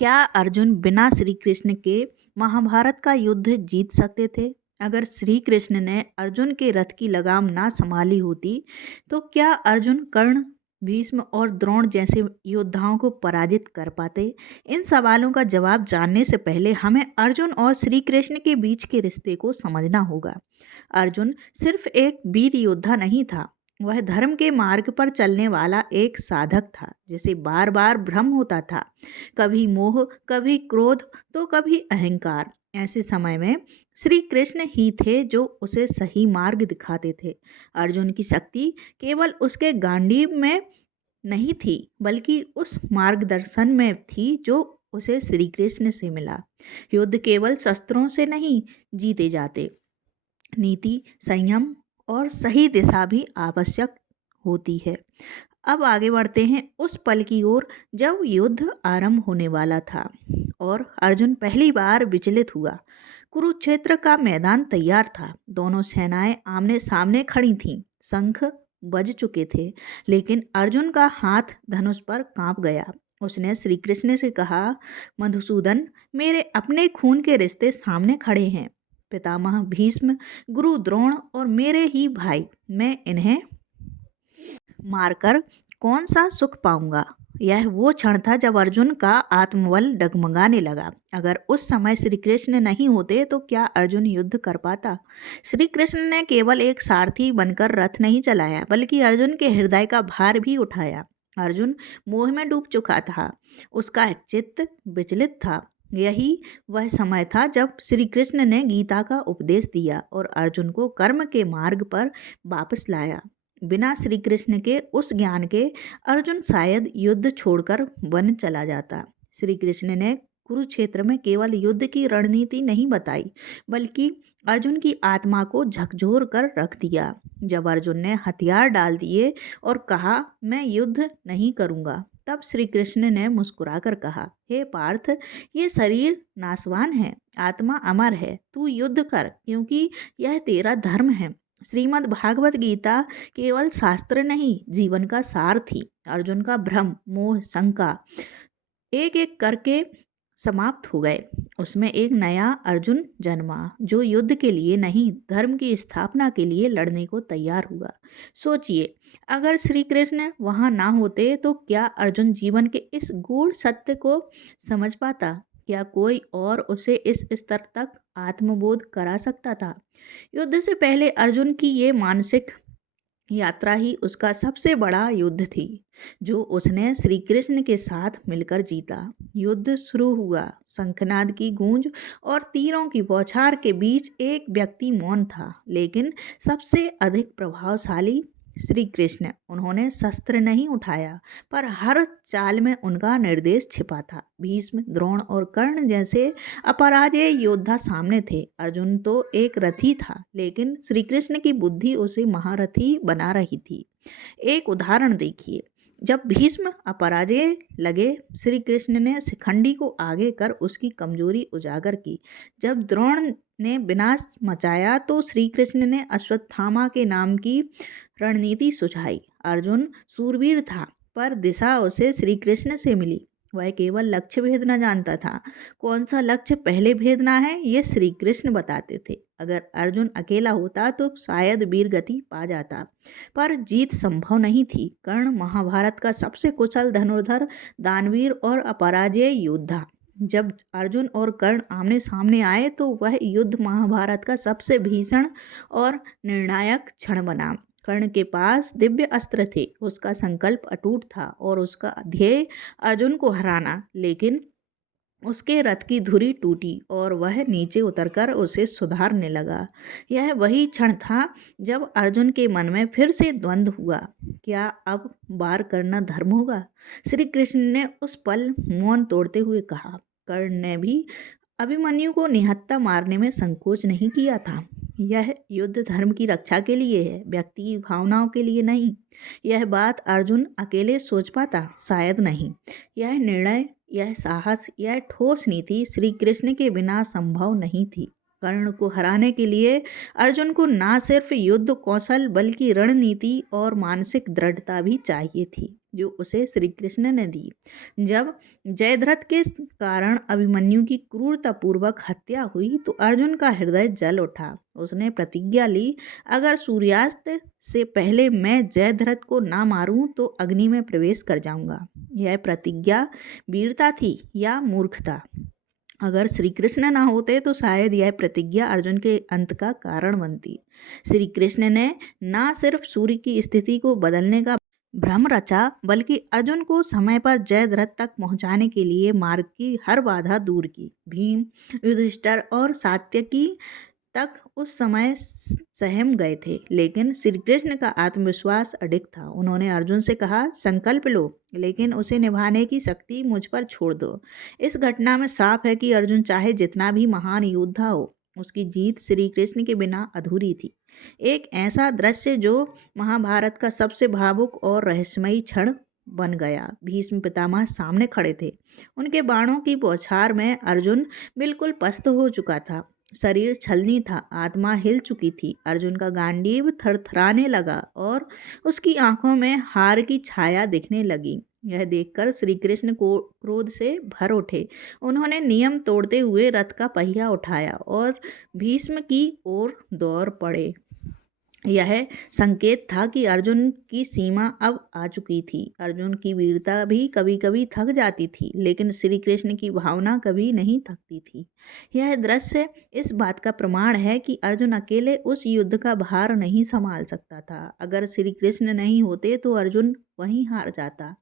क्या अर्जुन बिना श्री कृष्ण के महाभारत का युद्ध जीत सकते थे? अगर श्री कृष्ण ने अर्जुन के रथ की लगाम ना संभाली होती, तो क्या अर्जुन, कर्ण, भीष्म और द्रोण जैसे योद्धाओं को पराजित कर पाते? इन सवालों का जवाब जानने से पहले हमें अर्जुन और श्री कृष्ण के बीच के रिश्ते को समझना होगा। अर्जुन सिर्फ एक वीर योद्धा नहीं था, वह धर्म के मार्ग पर चलने वाला एक साधक था, जिसे बार बार भ्रम होता था। कभी मोह, कभी क्रोध, तो कभी अहंकार। ऐसे समय में श्री कृष्ण ही थे जो उसे सही मार्ग दिखाते थे। अर्जुन की शक्ति केवल उसके गांडीव में नहीं थी, बल्कि उस मार्गदर्शन में थी जो उसे श्री कृष्ण से मिला। युद्ध केवल शस्त्रों से नहीं जीते जाते, नीति, संयम और सही दिशा भी आवश्यक होती है। अब आगे बढ़ते हैं उस पल की ओर जब युद्ध आरंभ होने वाला था और अर्जुन पहली बार विचलित हुआ। कुरुक्षेत्र का मैदान तैयार था। दोनों सेनाएं आमने सामने खड़ी थीं। शंख बज चुके थे, लेकिन अर्जुन का हाथ धनुष पर कांप गया। उसने श्री कृष्ण से कहा, मधुसूदन, मेरे अपने खून के रिश्ते सामने खड़े हैं। पितामह भीष्म, गुरु द्रोण और मेरे ही भाई, मैं इन्हें मारकर कौन सा सुख पाऊंगा? यह वो क्षण था जब अर्जुन का आत्मबल डगमगाने लगा। अगर उस समय श्री कृष्ण नहीं होते तो क्या अर्जुन युद्ध कर पाता? श्री कृष्ण ने केवल एक सारथी बनकर रथ नहीं चलाया, बल्कि अर्जुन के हृदय का भार भी उठाया। अर्जुन मोह में डूब चुका था, उसका चित्त विचलित था। यही वह समय था जब श्री कृष्ण ने गीता का उपदेश दिया और अर्जुन को कर्म के मार्ग पर वापस लाया। बिना श्री कृष्ण के उस ज्ञान के अर्जुन शायद युद्ध छोड़कर वन चला जाता। श्री कृष्ण ने कुरुक्षेत्र में केवल युद्ध की रणनीति नहीं बताई, बल्कि अर्जुन की आत्मा को झकझोर कर रख दिया। जब अर्जुन ने हथियार डाल दिए और कहा, मैं युद्ध नहीं करूंगा, तब श्री कृष्ण ने मुस्कुराकर कहा, हे पार्थ, ये शरीर नाशवान है, आत्मा अमर है। तू युद्ध कर, क्योंकि यह तेरा धर्म है। श्रीमद् भागवत गीता केवल शास्त्र नहीं, जीवन का सार थी। अर्जुन का भ्रम, मोह, शंका एक एक करके समाप्त हो गए। उसमें एक नया अर्जुन जन्मा, जो युद्ध के लिए नहीं, धर्म की स्थापना के लिए लड़ने को तैयार हुआ। सोचिए, अगर श्री कृष्ण वहाँ ना होते तो क्या अर्जुन जीवन के इस गूढ़ सत्य को समझ पाता? क्या कोई और उसे इस स्तर तक आत्मबोध करा सकता था? युद्ध से पहले अर्जुन की ये मानसिक यात्रा ही उसका सबसे बड़ा युद्ध थी, जो उसने श्री कृष्ण के साथ मिलकर जीता। युद्ध शुरू हुआ। शंखनाद की गूंज और तीरों की बौछार के बीच एक व्यक्ति मौन था, लेकिन सबसे अधिक प्रभावशाली श्री कृष्ण। उन्होंने शस्त्र नहीं उठाया, पर हर चाल में उनका निर्देश छिपा था। भीष्म, द्रोण और कर्ण जैसे अपराजेय योद्धा सामने थे। अर्जुन तो एक रथी था, लेकिन श्री कृष्ण की बुद्धि उसे महारथी बना रही थी। एक उदाहरण देखिए, जब भीष्म अपराजेय लगे, श्री कृष्ण ने शिखंडी को आगे कर उसकी कमजोरी उजागर की। जब द्रोण ने विनाश मचाया, तो श्री कृष्ण ने अश्वत्थामा के नाम की रणनीति सुझाई। अर्जुन सूरवीर था, पर दिशा उसे श्री कृष्ण से मिली। वह केवल लक्ष्य भेदना जानता था। कौन सा लक्ष्य पहले भेदना है, ये श्री कृष्ण बताते थे। अगर अर्जुन अकेला होता तो शायद वीर गति पा जाता, पर जीत संभव नहीं थी। कर्ण महाभारत का सबसे कुशल धनुर्धर, दानवीर और अपराजेय योद्धा। जब अर्जुन और कर्ण आमने सामने आए तो वह युद्ध महाभारत का सबसे भीषण और निर्णायक क्षण बना। कर्ण के पास दिव्य अस्त्र थे, उसका संकल्प अटूट था और उसका ध्येय अर्जुन को हराना। लेकिन उसके रथ की धुरी टूटी और वह नीचे उतरकर उसे सुधारने लगा। यह वही क्षण था जब अर्जुन के मन में फिर से द्वंद्व हुआ, क्या अब वार करना धर्म होगा? श्री कृष्ण ने उस पल मौन तोड़ते हुए कहा। कर्ण ने भी अभिमन्यु को निहत्था मारने में संकोच नहीं किया था। यह युद्ध धर्म की रक्षा के लिए है, व्यक्ति की भावनाओं के लिए नहीं। यह बात अर्जुन अकेले सोच पाता? शायद नहीं। यह निर्णय, यह साहस, यह ठोस नीति श्री कृष्ण के बिना संभव नहीं थी। कर्ण को हराने के लिए अर्जुन को ना सिर्फ युद्ध कौशल, बल्कि रणनीति और मानसिक दृढ़ता भी चाहिए थी। जो उसे श्री कृष्ण ने दी। जब जयद्रथ के कारण अभिमन्यु की क्रूरतापूर्वक हत्या हुई तो अर्जुन का हृदय जल उठा। उसने प्रतिज्ञा ली, अगर सूर्यास्त से पहले मैं जयद्रथ को ना मारूं तो अग्नि में प्रवेश कर जाऊंगा। यह प्रतिज्ञा वीरता थी या मूर्खता? अगर श्री कृष्ण ना होते तो शायद यह प्रतिज्ञा अर्जुन के अंत का कारण बनती। श्री कृष्ण ने ना सिर्फ सूर्य की स्थिति को बदलने का भ्रम रचा, बल्कि अर्जुन को समय पर जयद्रथ तक पहुंचाने के लिए मार्ग की हर बाधा दूर की। भीम, युधिष्ठिर और सात्यकी तक उस समय सहम गए थे, लेकिन श्री कृष्ण का आत्मविश्वास अडिग था। उन्होंने अर्जुन से कहा, संकल्प लो, लेकिन उसे निभाने की शक्ति मुझ पर छोड़ दो। इस घटना में साफ है कि अर्जुन चाहे जितना भी महान योद्धा हो, उसकी जीत श्री कृष्ण के बिना अधूरी थी। एक ऐसा दृश्य जो महाभारत का सबसे भावुक और रहस्यमयी क्षण बन गया। भीष्म पितामह सामने खड़े थे। उनके बाणों की बौछार में अर्जुन बिल्कुल पस्त हो चुका था। शरीर छलनी था, आत्मा हिल चुकी थी। अर्जुन का गांडीव थरथराने लगा और उसकी आंखों में हार की छाया दिखने लगी। यह देखकर श्री कृष्ण को क्रोध से भर उठे। उन्होंने नियम तोड़ते हुए रथ का पहिया उठाया और भीष्म की ओर दौड़ पड़े। यह संकेत था कि अर्जुन की सीमा अब आ चुकी थी। अर्जुन की वीरता भी कभी कभी थक जाती थी, लेकिन श्री कृष्ण की भावना कभी नहीं थकती थी। यह दृश्य इस बात का प्रमाण है कि अर्जुन अकेले उस युद्ध का भार नहीं संभाल सकता था। अगर श्री कृष्ण नहीं होते तो अर्जुन वहीं हार जाता,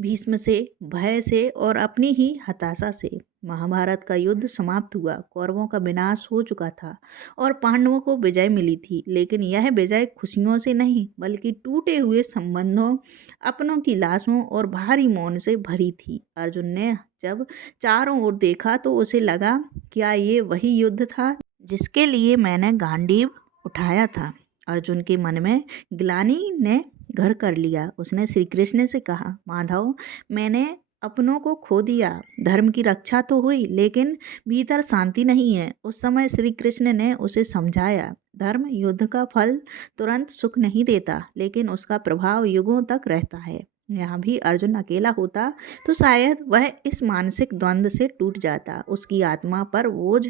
भीष्म से, भय से और अपनी ही हताशा से। महाभारत का युद्ध समाप्त हुआ, कौरवों का विनाश हो चुका था और पांडवों को विजय मिली थी। लेकिन यह विजय खुशियों से नहीं, बल्कि टूटे हुए संबंधों, अपनों की लाशों और भारी मौन से भरी थी। अर्जुन ने जब चारों ओर देखा तो उसे लगा, क्या ये वही युद्ध था जिसके लिए मैंने गांडीव उठाया था? अर्जुन के मन में ग्लानि ने घर कर लिया। उसने श्री कृष्ण से कहा, माधव, मैंने अपनों को खो दिया। धर्म की रक्षा तो हुई, लेकिन भीतर शांति नहीं है। उस समय श्री कृष्ण ने उसे समझाया, धर्म युद्ध का फल तुरंत सुख नहीं देता, लेकिन उसका प्रभाव युगों तक रहता है। यहाँ भी अर्जुन अकेला होता तो शायद वह इस मानसिक द्वंद्व से टूट जाता। उसकी आत्मा पर बोझ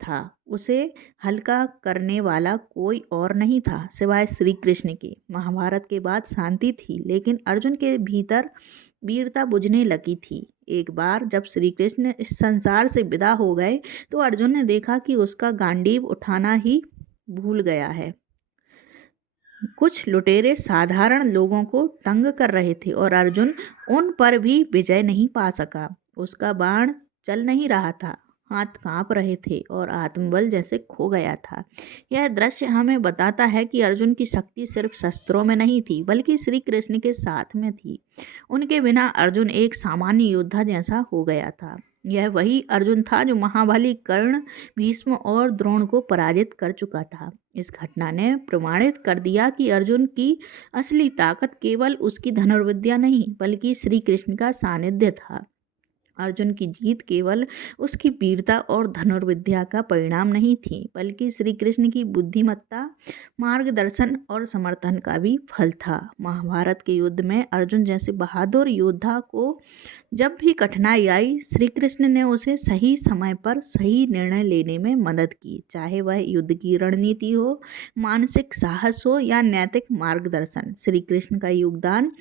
था, उसे हल्का करने वाला कोई और नहीं था सिवाय श्री कृष्ण के। महाभारत के बाद शांति थी, लेकिन अर्जुन के भीतर वीरता बुझने लगी थी। एक बार जब श्री कृष्ण इस संसार से विदा हो गए तो अर्जुन ने देखा कि उसका गांडीव उठाना ही भूल गया है। कुछ लुटेरे साधारण लोगों को तंग कर रहे थे और अर्जुन उन पर भी विजय नहीं पा सका। उसका बाण चल नहीं रहा था, हाथ कांप रहे थे और आत्मबल जैसे खो गया था। यह दृश्य हमें बताता है कि अर्जुन की शक्ति सिर्फ शस्त्रों में नहीं थी, बल्कि श्री कृष्ण के साथ में थी। उनके बिना अर्जुन एक सामान्य योद्धा जैसा हो गया था। यह वही अर्जुन था जो महाबली कर्ण, भीष्म और द्रोण को पराजित कर चुका था। इस घटना ने प्रमाणित कर दिया कि अर्जुन की असली ताकत केवल उसकी धनुर्विद्या नहीं, बल्कि श्री कृष्ण का सानिध्य था। अर्जुन की जीत केवल उसकी वीरता और धनुर्विद्या का परिणाम नहीं थी, बल्कि श्री कृष्ण की बुद्धिमत्ता, मार्गदर्शन और समर्थन का भी फल था। महाभारत के युद्ध में अर्जुन जैसे बहादुर योद्धा को जब भी कठिनाई आई, श्री कृष्ण ने उसे सही समय पर सही निर्णय लेने में मदद की। चाहे वह युद्ध की रणनीति हो, मानसिक साहस हो या नैतिक मार्गदर्शन, श्री कृष्ण का योगदान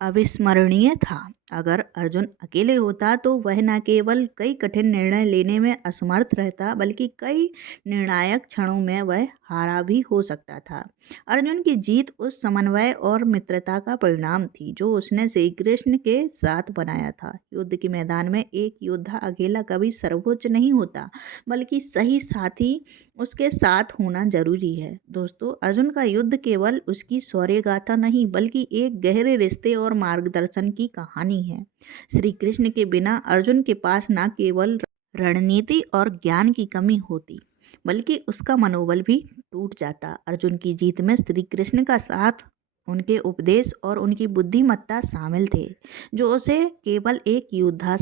अविस्मरणीय था। अगर अर्जुन अकेले होता तो वह न केवल कई कठिन निर्णय लेने में असमर्थ रहता, बल्कि कई निर्णायक क्षणों में वह हारा भी हो सकता था। अर्जुन की जीत उस समन्वय और मित्रता का परिणाम थी जो उसने श्री कृष्ण के साथ बनाया था। युद्ध के मैदान में एक योद्धा अकेला कभी सर्वोच्च नहीं होता, बल्कि सही साथी उसके साथ होना जरूरी है। दोस्तों, अर्जुन का युद्ध केवल उसकी शौर्य गाथा नहीं, बल्कि एक गहरे रिश्ते और मार्गदर्शन की कहानी है। श्री कृष्ण के बिना अर्जुन के पास न केवल रणनीति और ज्ञान की कमी होती, बल्कि उसका मनोबल भी टूट जाता। अर्जुन की जीत में श्री कृष्ण का साथ, उनके उपदेश और उनकी बुद्धिमत्ता शामिल थे, जो उसे केवल एक योद्धा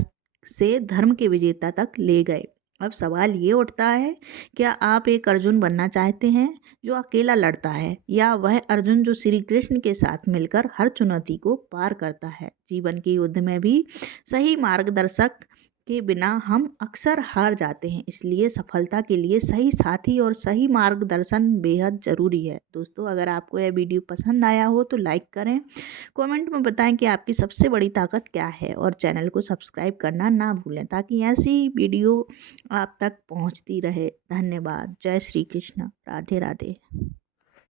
से धर्म के विजेता तक ले गए। अब सवाल ये उठता है, क्या आप एक अर्जुन बनना चाहते हैं जो अकेला लड़ता है, या वह अर्जुन जो श्री कृष्ण के साथ मिलकर हर चुनौती को पार करता है? जीवन के युद्ध में भी सही मार्गदर्शक के बिना हम अक्सर हार जाते हैं, इसलिए सफलता के लिए सही साथी और सही मार्गदर्शन बेहद ज़रूरी है। दोस्तों, अगर आपको यह वीडियो पसंद आया हो तो लाइक करें, कमेंट में बताएं कि आपकी सबसे बड़ी ताकत क्या है, और चैनल को सब्सक्राइब करना ना भूलें ताकि ऐसी वीडियो आप तक पहुंचती रहे। धन्यवाद। जय श्री कृष्ण। राधे राधे।